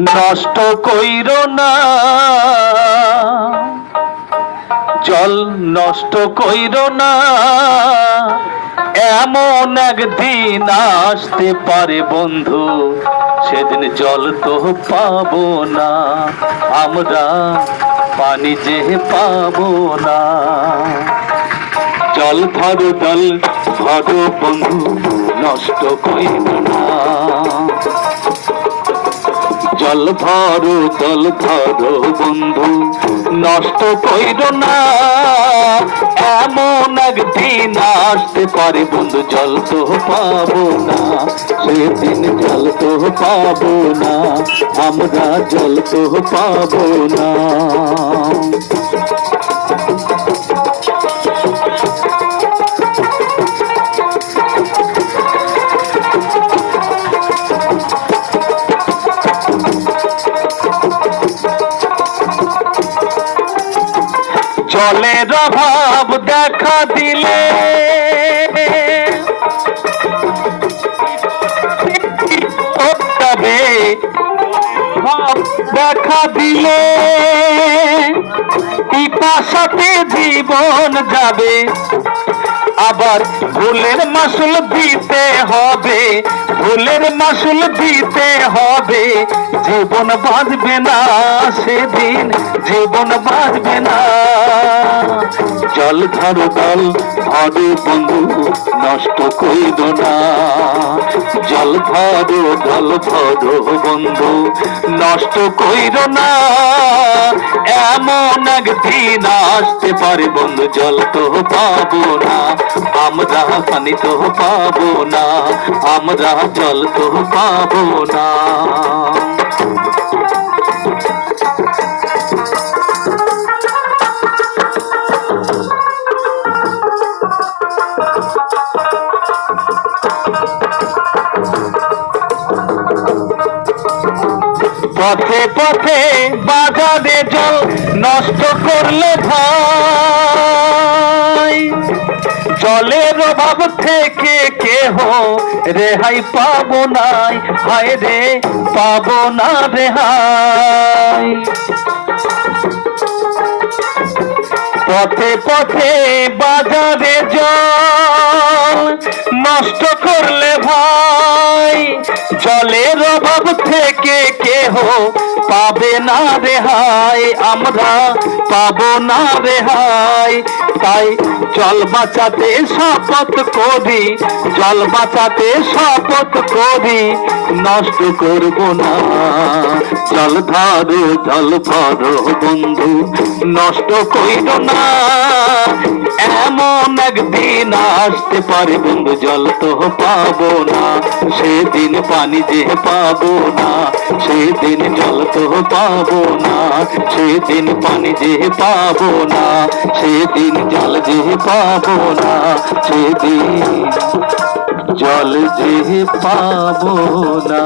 নষ্ট কইর না। জল নষ্ট কইর না। এমন একদিন আসতে পারে বন্ধু, সেদিন জল তো পাবো না। আমরা পানি যে পাবো না। জল ভর জল, ভর বন্ধু, নষ্ট কইর না। জল ভরো জল ভরো বন্ধু, নষ্ট কইর না। এমন একদিন আসতে পারে বন্ধু, জল তো পাবো না। সেদিন জল তো পাবো না, আমরা জল তো পাবো না। জলের অভাব দেখা দিলে। দেখা দিলে। পিপাসাতে জীবন যাবে। আবার ভুলের মাসুল দিতে হবে, ভুলের মাসুল দিতে হবে। জীবন বাঁচবে না সেদিন, জীবন বাঁচবে না। জল ধরো দল ধরো বন্ধু, নষ্ট কইর না। জল ধরো জল ধরো বন্ধু নষ্ট কইর না। এমন একদিন আসতে পারে বন্ধু, জল তো পাবো না। আমরা পানি তো পাবো না। আমরা জল তো পাবো না। পথে পথে বাজারে জল নষ্ট করলে ভাই। জলের অভাব থেকে কেহ রেহাই পাবো নাই। হায় রে, পাবো না রেহাই। পথে পথে বাজারে জল জলের অভাব থেকে কেহ পাবে না রেহাই আমরা পাবো না রেহাই তাই জল বাঁচাতে শপথ করি, জল বাঁচাতে শপথ করি, নষ্ট করব না। জল ধরো জল ধরো বন্ধু, নষ্ট কইর না। এমন একদিন আসতে পারে বন্ধু, জল তো পাবো না। সেদিন পানি যে পাবো না, সেদিন জল তো পাবো না। সেদিন পানি যে পাবো না, সেদিন জল যে পাবো না সেদিন জল যে পাবো না।